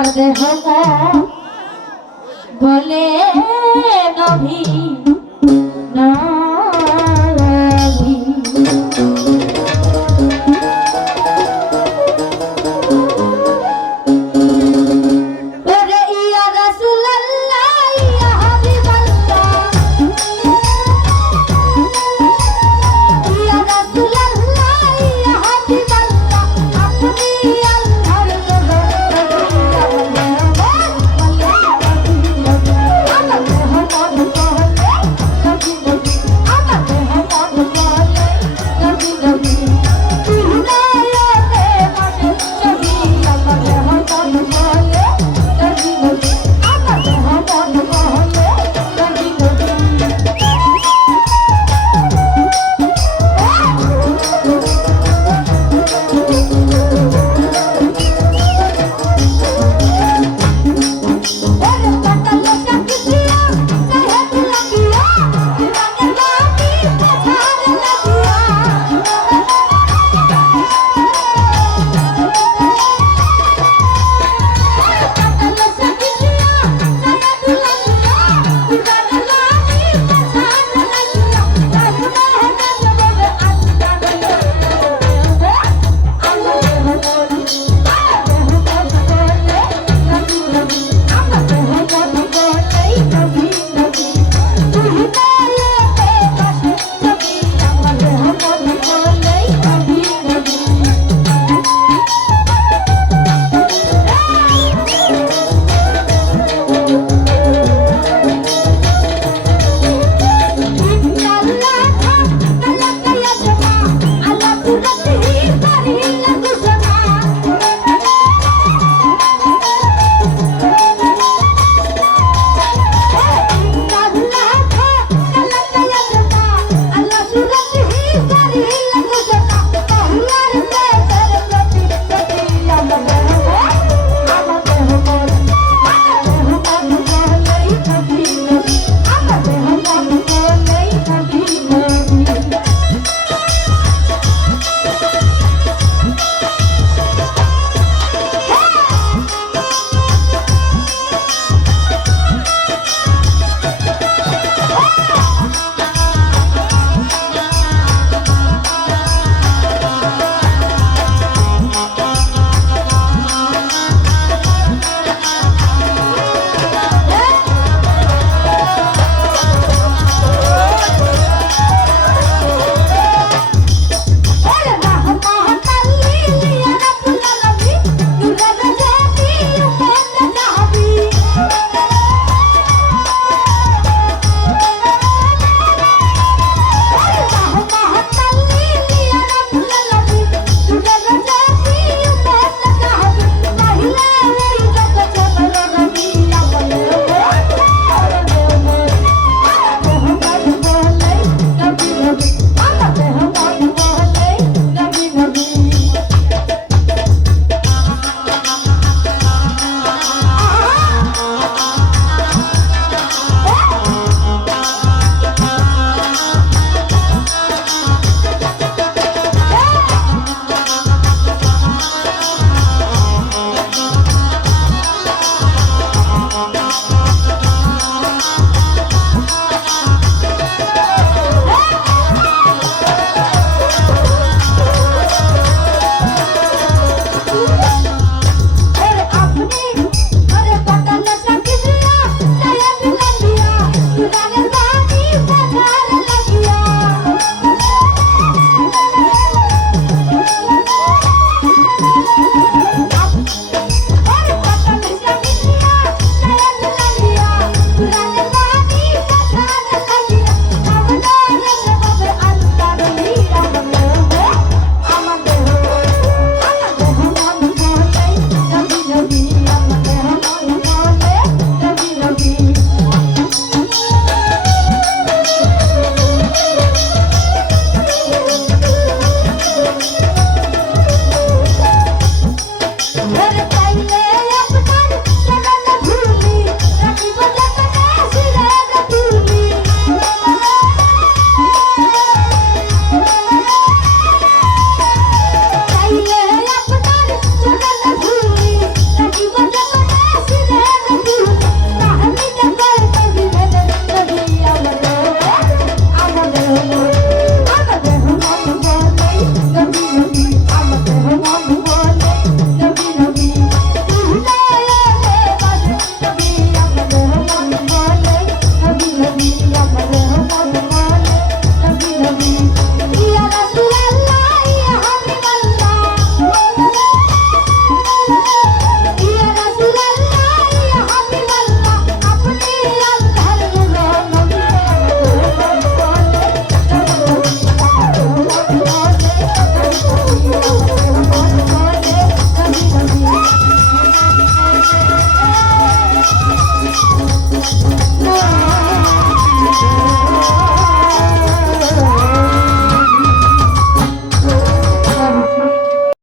আমার দেহ বলে নভী